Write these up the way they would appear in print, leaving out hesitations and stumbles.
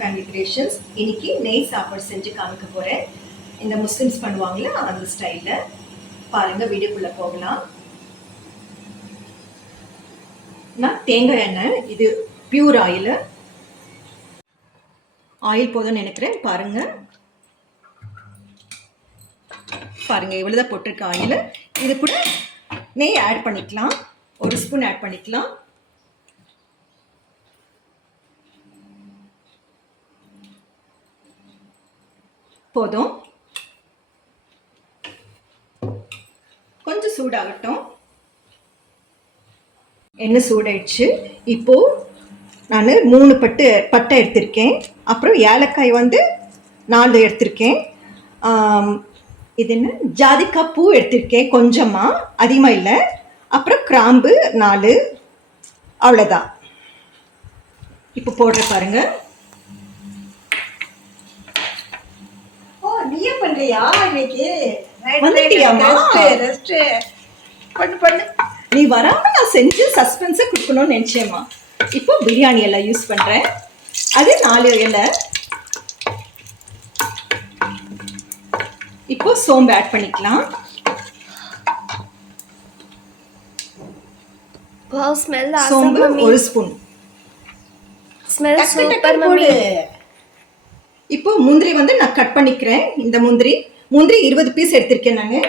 Family creations. இன்னைக்கு நெய் சாப்பாடு செஞ்சு காமிக்க போகிறேன். இந்த முஸ்லிம்ஸ் பண்ணுவாங்களே அந்த ஸ்டைலில். பாருங்கள், வீடியோக்குள்ளே போகலாம். நான் தேங்காய் எண்ணெய், இது பியூர் ஆயில் போதும்னு நினைக்கிறேன். பாருங்கள் இவ்வளோதான் போட்டிருக்க ஆயில். இது கூட நெய் ஆட் பண்ணிக்கலாம், 1 ஸ்பூன் ஆட் பண்ணிக்கலாம். போதும், கொஞ்சம் சூடாகட்டும். எண்ணெய் சூடாயிடுச்சு. இப்போ நான் 3 பட்டை எடுத்திருக்கேன். அப்புறம் ஏலக்காய் 4 எடுத்திருக்கேன். இது என்ன, ஜாதிக்காய் பூ எடுத்திருக்கேன், கொஞ்சமாக, அதிகமாக இல்லை. அப்புறம் கிராம்பு 4, அவ்வளோதான். இப்போ போடுற பாருங்க. நீயே பண்றியா இன்னைக்கு? வந்துட்டியாமா? ரெஸ்ட் பண்ணு. நீ வராம நான் செஞ்சு சஸ்பென்ஸை கொடுக்கணும்னு நினைச்சேம்மா. இப்போ பிரியாணி எல்லாம் யூஸ் பண்றேன். அது 4 இலை. இப்போ சோம்பு ஆட் பண்ணிக்கலாம். Wow, smell awesome, சோம்பு mummy. 1 spoon. Smell super, mummy. இப்போ முந்திரி நான் கட் பண்ணிக்கிறேன். இந்த முந்திரி 20 பீஸ் எடுத்திருக்கேன் நான்.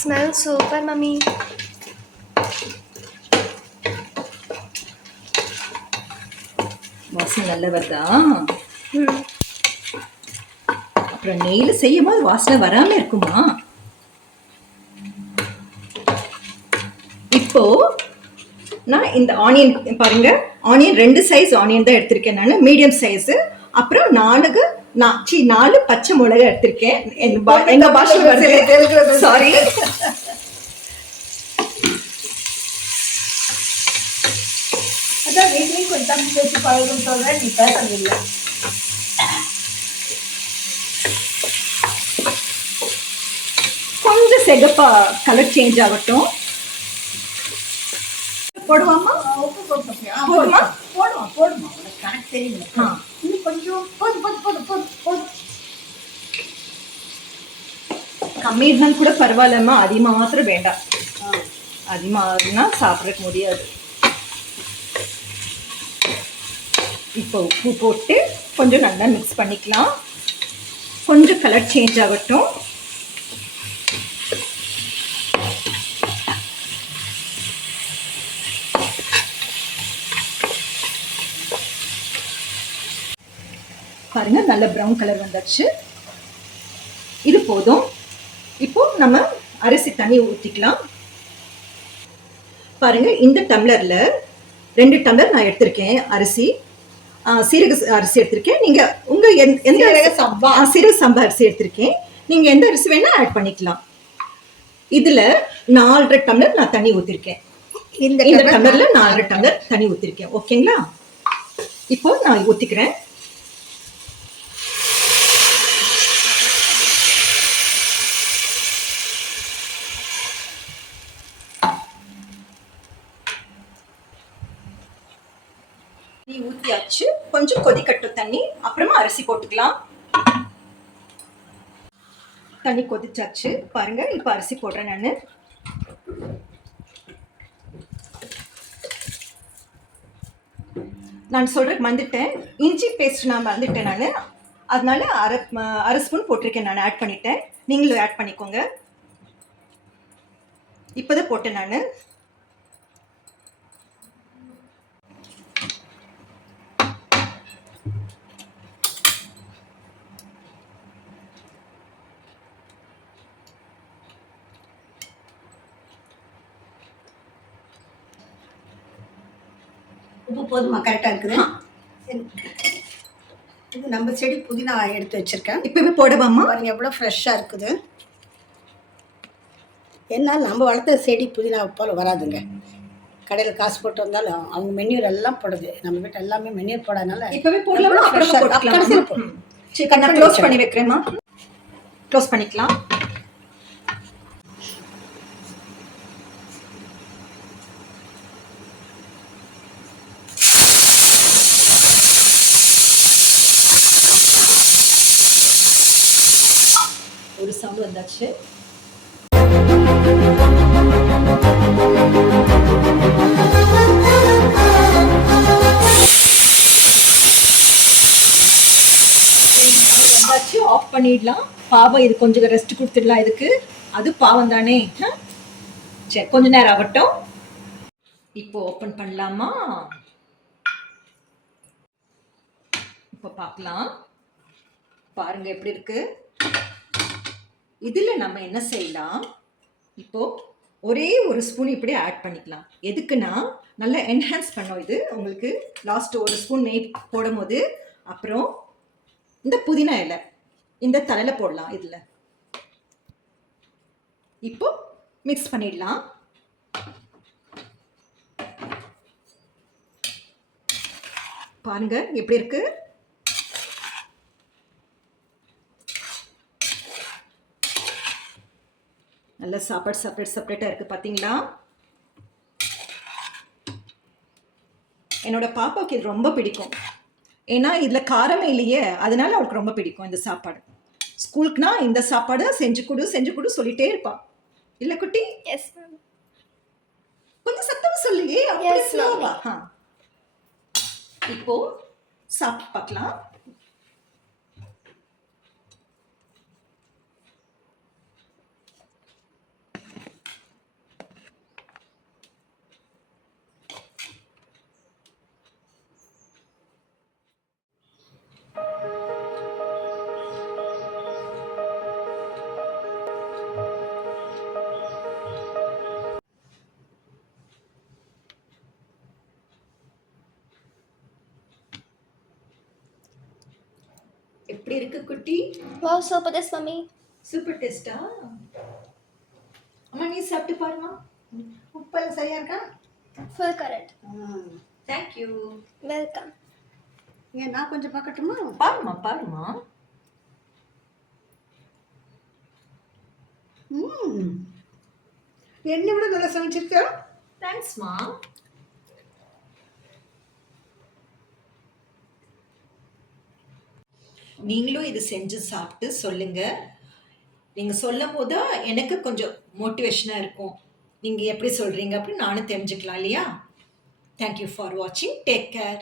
Smell super, mummy. வாசனை நல்லா வருதா? அப்புறம் நெய்ல செய்யும் போது வாசனை வராம இருக்குமா? இப்போ நான் இந்த ஆனியன் பாருங்க, ஆனியன் 2 சைஸ் ஆனியன் தான் எடுத்திருக்கேன் நான், மீடியம் சைஸ். அப்புறம் 4 பச்சை மிளகாய் எடுத்திருக்கேன். எங்க பாஷையில வருது, சாரி. அதான் வீட்லயும் கொஞ்சம் தம்பி பேசி பழகுன்னு சொல்றேன், நீ பேசல. கொஞ்சம் செகப்பா கலர் சேஞ்ச் ஆகட்டும். போடுவாமா? உப்பு போட்டுப்பியா? போடுமா? போடுமா. உனக்கு கணக்கு தெரியுங்க. இன்னும் கொஞ்சம் போதும். கம்மி இருந்தாலும் கூட பரவாயில்லம்மா, அதிகமாக மாத்திரம் வேண்டாம். அதிகமாகனா சாப்பிடறதுக்கு முடியாது. இப்போ உப்பு போட்டு கொஞ்சம் நல்லா மிக்ஸ் பண்ணிக்கலாம். கொஞ்சம் கலர் சேஞ்ச் ஆகட்டும். பாருங்க, நல்ல ப்ரௌன் கலர் வந்துச்சு. இது போதும். இப்போ நம்ம அரிசி தண்ணி ஊற்றிக்கலாம். பாருங்க, இந்த டம்ளர்ல 2 டம்ளர் நான் எடுத்திருக்கேன் அரிசி. சீரக அரிசி எடுத்திருக்கேன். நீங்க உங்க எந்த சீரக சம்பா அரிசி எடுத்திருக்கேன். நீங்க எந்த அரிசி வேணா ஆட் பண்ணிக்கலாம். இதுல 4.5 டம்ளர் நான் தண்ணி ஊத்திருக்கேன். இந்த டம்ளர்ல 4.5 டம்ளர் தண்ணி ஊத்திருக்கேன். ஓகேங்களா? இப்போ நான் ஊத்திக்கிறேன். நீ ஊத்தியாச்சு. கொஞ்சம் கொதிக்கட்டும் தண்ணி, அப்புறமா அரிசி போட்டுக்கலாம். தண்ணி கொதிச்சாச்சு. பாருங்க, இப்ப அரிசி போடுறேன் நான் சொல்றேன், மறந்துட்டேன். இஞ்சி பேஸ்ட் நான் மறந்துட்டேன் நான். அதனால அரை ஸ்பூன் போட்டிருக்கேன் நான், ஆட் பண்ணிட்டேன். நீங்களும் ஆட் பண்ணிக்கோங்க. இப்பதான் போட்டேன் நான். உப்பு போதுமா? கரெக்டாக இருக்குது. இது நம்ம செடி புதினா எடுத்து வச்சுருக்கேன். இப்போவே போடவாமா? பாருங்க எவ்வளோ ஃப்ரெஷ்ஷாக இருக்குது. என்ன, நம்ம வளர்த்த செடி புதினா போல் வராதுங்க. கடையில் காசு போட்டு வந்தாலும் அவங்க மென்யூர் எல்லாம் போடுது. நம்ம வீட்டு எல்லாமே மென்யூர் போடாதனால இப்போவே போடலாமா? நான் க்ளோஸ் பண்ணி வைக்கிறேம்மா. க்ளோஸ் பண்ணிக்கலாம். சவுண்ட் வந்தாச்சு. வந்தாச்சு, ஆஃப் பண்ணிடலாம். பாவம், இது கொஞ்சம் ரெஸ்ட் கொடுத்துடலாம் இதுக்கு. அது பாவம் தானே. சரி, கொஞ்ச நேரம் ஆகட்டும். இப்போ ஓப்பன் பண்ணலாமா? இப்போ பார்க்கலாம். பாருங்க எப்படி இருக்கு. இதுல நம்ம என்ன செய்யலாம், இப்போ ஒரே ஒரு ஸ்பூன் இப்படி ஆட் பண்ணிக்கலாம். எதுக்குன்னா நல்லா என்ஹான்ஸ் பண்ணோம். இது உங்களுக்கு லாஸ்ட் ஒரு ஸ்பூன் நெய் போடும் போது, அப்புறம் இந்த புதினா இலை இந்த தலையில போடலாம். இதுல இப்போ மிக்ஸ் பண்ணிடலாம். பாருங்க எப்படி இருக்கு. நல்ல சாப்பாடு செப்பரேட்டா இருக்கு பாத்தீங்களா? என்னோட பாப்பாவுக்கு இது ரொம்ப பிடிக்கும். ஏன்னா இதுல காரமே இல்லையே, அதனால அவளுக்கு ரொம்ப பிடிக்கும் இந்த சாப்பாடு. ஸ்கூலுக்குனா இந்த சாப்பாடு செஞ்சு கொடு சொல்லிட்டே இருப்பா. இல்ல குட்டி? Yes ma'am. கொஞ்சம் சத்தமா சொல்லுங்க. அப்படி Yes, ஸ்லோவா. இப்போ சாப்பிட்டு பார்க்கலாம். எப்படி இருக்கு குட்டி? Wow, super taste, mommy. Super டேஸ்டா? அம்மா நீ சாப்பிட்டு பாருமா. உப்பெல்லாம் சரியா இருக்கா? Full correct. Thank you. Welcome. ஏன் நான் கொஞ்சம் பார்க்கட்டுமா? பாருமா. என்னை விட நல்லா சமைச்சிருக்கா. தேங்க்ஸ்மா. நீங்களும் இது செஞ்சு சாப்பிட்டு சொல்லுங்க. நீங்க சொல்லும் போது எனக்கு கொஞ்சம் மோட்டிவேஷனா இருக்கும். நீங்க எப்படி சொல்றீங்க அப்படின்னு நானும் தெரிஞ்சுக்கலாம் இல்லையா? தேங்க்யூ ஃபார் வாட்சிங். Take care.